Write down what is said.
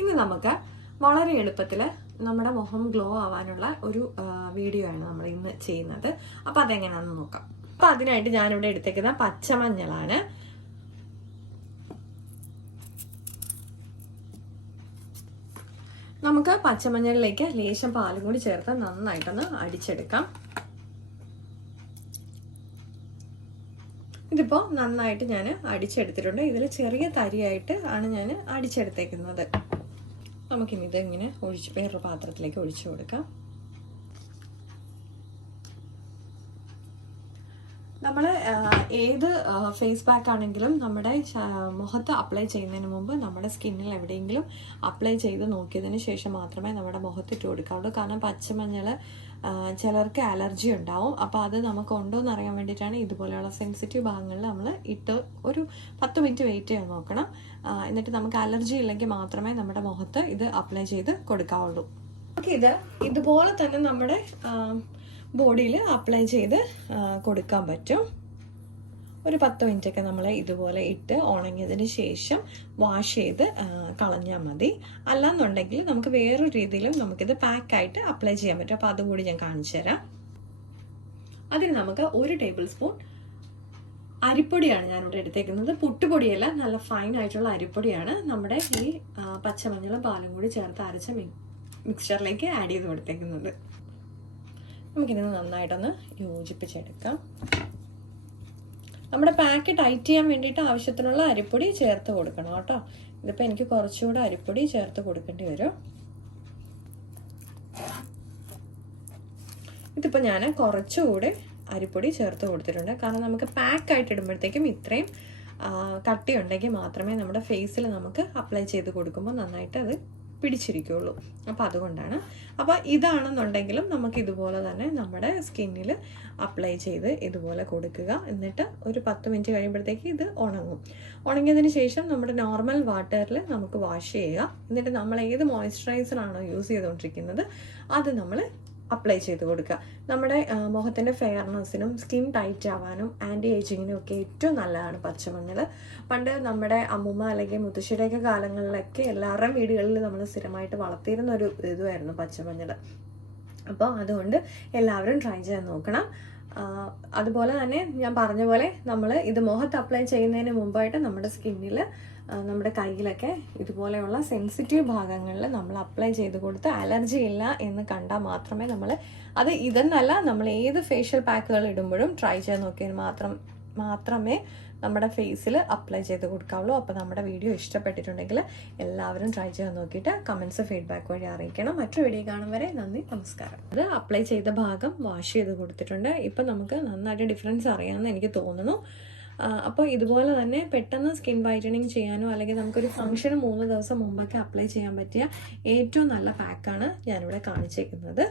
ഇന്ന് നമുക്ക് വളരെ എളുപ്പത്തിൽ നമ്മുടെ മുഖം ഗ്ലോ ആവാനുള്ള ഒരു വീഡിയോ ആണ് നമ്മൾ ഇന്ന് ചെയ്യുന്നത്. അപ്പോൾ അതെങ്ങനെയാണെന്ന് നോക്കാം. അപ്പോൾ അതിനായിട്ട് ഞാനിവിടെ എടുത്തേക്കുന്ന പച്ചമഞ്ഞളാണ്. നമുക്ക് പച്ചമഞ്ഞളിലേക്ക് ലേശം പാലും കൂടി ചേർത്ത് നന്നായിട്ടൊന്ന് അടിച്ചെടുക്കാം. ഇതിപ്പോൾ നന്നായിട്ട് ഞാൻ അടിച്ചെടുത്തിട്ടുണ്ട്. ഇതിൽ ചെറിയ തരിയായിട്ട് ആണ് ഞാൻ അടിച്ചെടുത്തേക്കുന്നത്. നമുക്കിനി ഇത് ഇങ്ങനെ വേറൊരു പാത്രത്തിലേക്ക് ഒഴിച്ചു കൊടുക്കാം. നമ്മൾ ഏത് ഫേസ് പാക്ക് ആണെങ്കിലും നമ്മുടെ മുഖത്ത് അപ്ലൈ ചെയ്യുന്നതിന് മുമ്പ് നമ്മുടെ സ്കിന്നിൽ എവിടെയെങ്കിലും അപ്ലൈ ചെയ്ത് നോക്കിയതിന് ശേഷം മാത്രമേ നമ്മുടെ മുഖത്തിട്ട് കൊടുക്കാവുള്ളൂ. കാരണം പച്ചമഞ്ഞൾ ചിലർക്ക് അലർജി ഉണ്ടാവും. അപ്പോൾ അത് നമുക്ക് ഉണ്ടോ എന്ന് അറിയാൻ വേണ്ടിയിട്ടാണ് ഇതുപോലെയുള്ള സെൻസിറ്റീവ് ഭാഗങ്ങളിൽ നമ്മൾ ഇട്ട് ഒരു 10 മിനിറ്റ് വെയിറ്റ് ചെയ്യാൻ നോക്കണം. എന്നിട്ട് നമുക്ക് അലർജി ഇല്ലെങ്കിൽ മാത്രമേ നമ്മുടെ മുഖത്ത് ഇത് അപ്ലൈ ചെയ്ത് കൊടുക്കാവുള്ളൂ. നമുക്കിത് ഇതുപോലെ തന്നെ നമ്മുടെ ബോഡിയിൽ അപ്ലൈ ചെയ്ത് കൊടുക്കാൻ പറ്റും. ഒരു 10 മിനിറ്റൊക്കെ നമ്മൾ ഇതുപോലെ ഇട്ട് ഉണങ്ങിയതിന് ശേഷം വാഷ് ചെയ്ത് കളഞ്ഞാൽ മതി. അല്ലാന്നുണ്ടെങ്കിൽ നമുക്ക് വേറൊരു രീതിയിലും നമുക്കിത് പാക്കായിട്ട് അപ്ലൈ ചെയ്യാൻ പറ്റും. അപ്പോൾ അതും കൂടി ഞാൻ കാണിച്ചു തരാം. അതിന് നമുക്ക് 1 ടേബിൾ സ്പൂൺ അരിപ്പൊടിയാണ് ഞാനിവിടെ എടുത്തേക്കുന്നത്. പുട്ടുപൊടിയല്ല, നല്ല ഫൈൻ ആയിട്ടുള്ള അരിപ്പൊടിയാണ് നമ്മുടെ ഈ പച്ചമഞ്ഞളും പാലും കൂടി ചേർത്ത് അരച്ച മിക്സ്ചറിലേക്ക് ആഡ് ചെയ്ത് കൊടുത്തേക്കുന്നത്. നമുക്കിത് നന്നായിട്ടൊന്ന് യോജിപ്പിച്ചെടുക്കാം. നമ്മുടെ പാക്ക് ടൈറ്റ് ചെയ്യാൻ വേണ്ടിയിട്ട് ആവശ്യത്തിനുള്ള അരിപ്പൊടി ചേർത്ത് കൊടുക്കണം കേട്ടോ. ഇതിപ്പോൾ എനിക്ക് കുറച്ചുകൂടെ അരിപ്പൊടി ചേർത്ത് കൊടുക്കേണ്ടി വരും. ഇതിപ്പോൾ ഞാൻ കുറച്ചുകൂടെ അരിപ്പൊടി ചേർത്ത് കൊടുത്തിട്ടുണ്ട്. കാരണം നമുക്ക് പാക്കായിട്ട് ഇടുമ്പോഴത്തേക്കും ഇത്രയും കട്ടി ഉണ്ടെങ്കിൽ മാത്രമേ നമ്മുടെ ഫേസിൽ നമുക്ക് അപ്ലൈ ചെയ്ത് കൊടുക്കുമ്പോൾ നന്നായിട്ട് അത് പിടിച്ചിരിക്കുള്ളൂ. അപ്പോൾ അതുകൊണ്ടാണ്. അപ്പോൾ ഇതാണെന്നുണ്ടെങ്കിലും നമുക്ക് ഇതുപോലെ തന്നെ നമ്മുടെ സ്കിന്നിൽ അപ്ലൈ ചെയ്ത് ഇതുപോലെ കൊടുക്കുക. എന്നിട്ട് ഒരു 10 മിനിറ്റ് കഴിയുമ്പോഴത്തേക്ക് ഇത് ഉണങ്ങും. ഉണങ്ങിയതിന് ശേഷം നമ്മുടെ നോർമൽ വാട്ടറിൽ നമുക്ക് വാഷ് ചെയ്യുക. എന്നിട്ട് നമ്മൾ ഏത് മോയ്സ്ചറൈസറാണോ യൂസ് ചെയ്തുകൊണ്ടിരിക്കുന്നത് അത് നമ്മൾ അപ്ലൈ ചെയ്ത് കൊടുക്കുക. നമ്മുടെ മുഖത്തിൻ്റെ ഫെയർനെസ്സിനും സ്കിൻ ടൈറ്റ് ആവാനും ആൻറ്റി ഏജിങ്ങിനും ഒക്കെ ഏറ്റവും നല്ലതാണ് പച്ചമഞ്ഞൾ. പണ്ട് നമ്മുടെ അമ്മൂമ്മ അല്ലെങ്കിൽ മുത്തശ്ശിയുടെയൊക്കെ കാലങ്ങളിലൊക്കെ എല്ലാവരുടെയും വീടുകളിൽ നമ്മൾ സ്ഥിരമായിട്ട് വളർത്തിയിരുന്ന ഒരു ഇതുമായിരുന്നു പച്ചമഞ്ഞൾ. അപ്പോൾ അതുകൊണ്ട് എല്ലാവരും ട്രൈ ചെയ്യാൻ നോക്കണം. അതുപോലെ തന്നെ ഞാൻ പറഞ്ഞ പോലെ നമ്മൾ ഇത് മുഖത്ത് അപ്ലൈ ചെയ്യുന്നതിന് മുമ്പായിട്ട് നമ്മുടെ സ്കിന്നിൽ നമ്മുടെ കയ്യിലൊക്കെ ഇതുപോലെയുള്ള സെൻസിറ്റീവ് ഭാഗങ്ങളിൽ നമ്മൾ അപ്ലൈ ചെയ്ത് കൊടുത്ത് അലർജി ഇല്ല എന്ന് കണ്ടാൽ മാത്രമേ നമ്മൾ ഇതെന്നല്ല, നമ്മൾ ഏത് ഫേഷ്യൽ പാക്കുകൾ ഇടുമ്പോഴും ട്രൈ ചെയ്ത് നോക്കിയാൽ മാത്രമേ നമ്മുടെ ഫേസിൽ അപ്ലൈ ചെയ്ത് കൊടുക്കാവുള്ളൂ. അപ്പോൾ നമ്മുടെ വീഡിയോ ഇഷ്ടപ്പെട്ടിട്ടുണ്ടെങ്കിൽ എല്ലാവരും ട്രൈ ചെയ്ത് നോക്കിയിട്ട് കമൻസ് ഫീഡ്ബാക്ക് വഴി അറിയിക്കണം. മറ്റൊരു വീഡിയോ കാണും വരെ നന്ദി, നമസ്കാരം. അത് അപ്ലൈ ചെയ്ത ഭാഗം വാഷ് ചെയ്ത് കൊടുത്തിട്ടുണ്ട്. ഇപ്പം നമുക്ക് നന്നായിട്ട് ഡിഫറൻസ് അറിയാമെന്ന് എനിക്ക് തോന്നുന്നു. അപ്പോൾ ഇതുപോലെ തന്നെ പെട്ടെന്ന് സ്കിൻ വൈറ്റനിങ് ചെയ്യാനോ അല്ലെങ്കിൽ നമുക്കൊരു ഫംഗ്ഷന് 3 ദിവസം മുമ്പൊക്കെ അപ്ലൈ ചെയ്യാൻ പറ്റിയ ഏറ്റവും നല്ല പാക്കാണ് ഞാനിവിടെ കാണിച്ചേക്കുന്നത്.